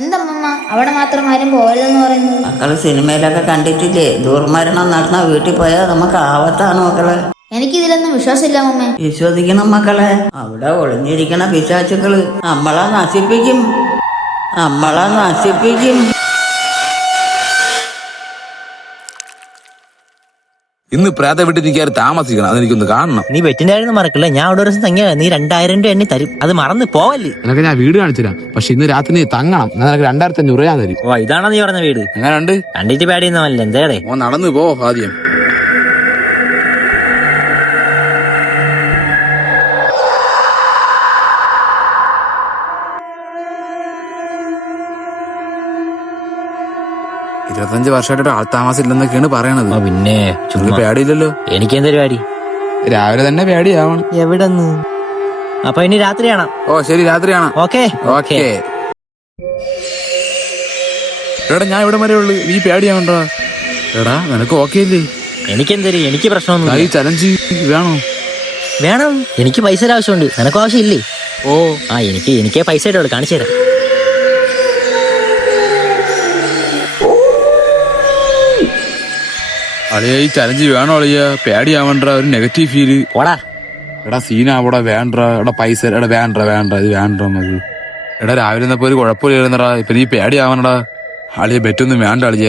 എന്തമ്മ അവിടെ മാത്രം ആരും പോകരുതെന്ന് പറയുന്നത്? മക്കള് സിനിമയിലൊക്കെ കണ്ടിട്ടില്ലേ, ദുർമരണം നടന്ന വീട്ടിൽ പോയാൽ നമുക്ക് ആപത്താണ് മക്കളെ. എനിക്കിതിലൊന്നും വിശ്വാസമില്ല അമ്മേ. വിശ്വസിക്കണം മക്കളെ. അവിടെ ഒളിഞ്ഞിരിക്കണ പിശാചുക്കള് നമ്മളെ നശിപ്പിക്കും, നമ്മളെ നശിപ്പിക്കും. ഇന്ന് പ്രേത വീട്ടിൽ എനിക്ക് താമസിക്കണം, അതെനിക്കൊന്ന് കാണണം. നീ വെറ്റിന്റെ കാര്യം മറക്കില്ല, ഞാൻ അവിടെ ഒരു ദിവസം തങ്ങിയ നീ 2000 രൂപ എണ്ണി തരും, അത് മറന്ന് പോവല്ലേ. നിനക്ക് ഞാൻ വീട് കാണിച്ചുതരാം, പക്ഷെ ഇന്ന് രാത്രി നീ തങ്ങണം. ഞാൻ നിനക്ക് 2500 ഞാൻ തരും. ഓ ഇതാണോ നീ പറഞ്ഞ വീട്? എങ്ങനെയുണ്ട്? കണ്ടിട്ട് പേടിയൊന്നുമല്ല, എന്തേടെ ഓ നടന്നു പോ ആദ്യം. ഇരുപത്തഞ്ച് വർഷമായിട്ട് ആൾ താമസം ഇല്ലെന്നൊക്കെയാണ് പറയണത്. പിന്നെ ചുമ്മാ പേടിയില്ലല്ലോ. എനിക്കെന്തൊരു പേടി? രാവിലെ തന്നെ പേടിയാവണം. എവിടെന്ന്? അപ്പൊ ഇനി രാത്രി കാണാം. ഓ ശരി, രാത്രി കാണാം. Okay okay. എടാ ഞാൻ ഇവിടെ വരെ ഉള്ളു, നീ പേടിയാവണ്ട. എടാ നിനക്ക് ഓക്കെ അല്ലേ? എനിക്കെന്തര്, എനിക്ക് പ്രശ്നമൊന്നും. ഈ ചലഞ്ച് വേണോ? വേണം, എനിക്ക് പൈസയുടെ ആവശ്യമുണ്ട്. നിനക്കും ആവശ്യമില്ലേ? ഓ ആ എനിക്ക് പൈസ ഇട്ടുള്ളൂ, കാണിച്ചു തരാം. അളിയ ഈ ചലഞ്ച് വേണോ അളിയ? പേടിയാവണ്ട, ഒരു നെഗറ്റീവ് ഫീല്. പോടാ. എടാ സീനാവടാ, വേണ്ട. എടാ പൈസ എടാ വേണ്ട ഇത് വേണ്ട നമുക്ക്. എടാ രാവിലെ എന്നപ്പോ ഒരു കുഴപ്പമില്ലായിരുന്നടാ, ഇപ്പൊ നീ പേടിയാവണടാ. അളിയ ബെറ്റൊന്നും വേണ്ട അളിയ.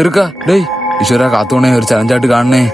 ചെറുക്ക ഡേയ് ഈശ്വര കാത്തോണേ, ഒരു ചലഞ്ചായിട്ട് കാണണേ.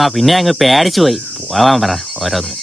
ആ പിന്നെ അങ്ങ് പേടിച്ചു പോയി. പോവാൻ പറ ഓരോന്ന്.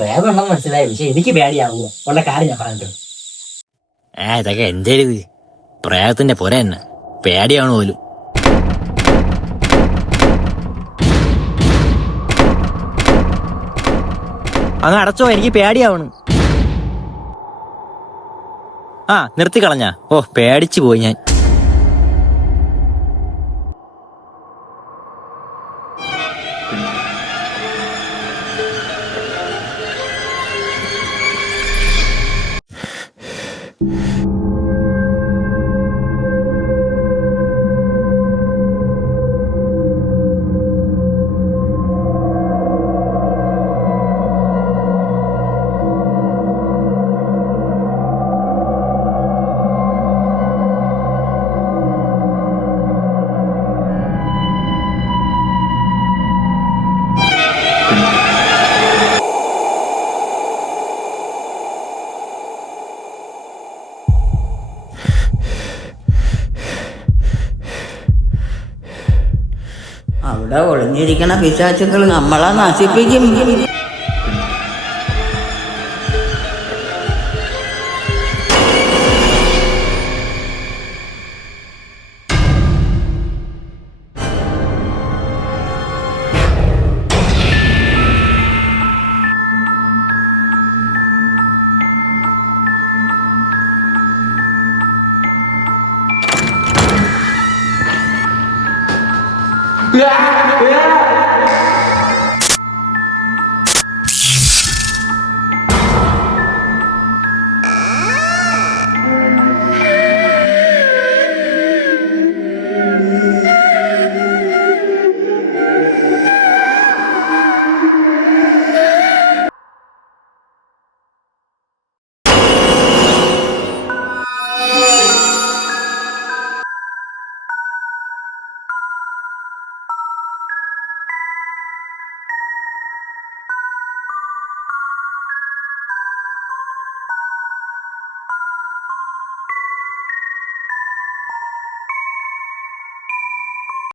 പ്രേതമുണ്ടെന്ന് മനസ്സിലായി, പക്ഷെ എനിക്ക് പേടിയാവുക ഉള്ള കാര്യം ഞാൻ പറഞ്ഞിട്ടുണ്ട്. ഇതൊക്കെ എന്തേത് പ്രേതത്തിന്റെ പുര തന്നെ, പേടിയാണ് പോലും. അങ്ങ് അടച്ചോ, എനിക്ക് പേടിയാവണ്. ആ നിർത്തിക്കളഞ്ഞ. ഓ പേടിച്ചു പോയി ഞാൻ. അവിടെ ഒളിഞ്ഞിരിക്കണ പിശാചുക്കള് നമ്മളെ നശിപ്പിക്കും. ആ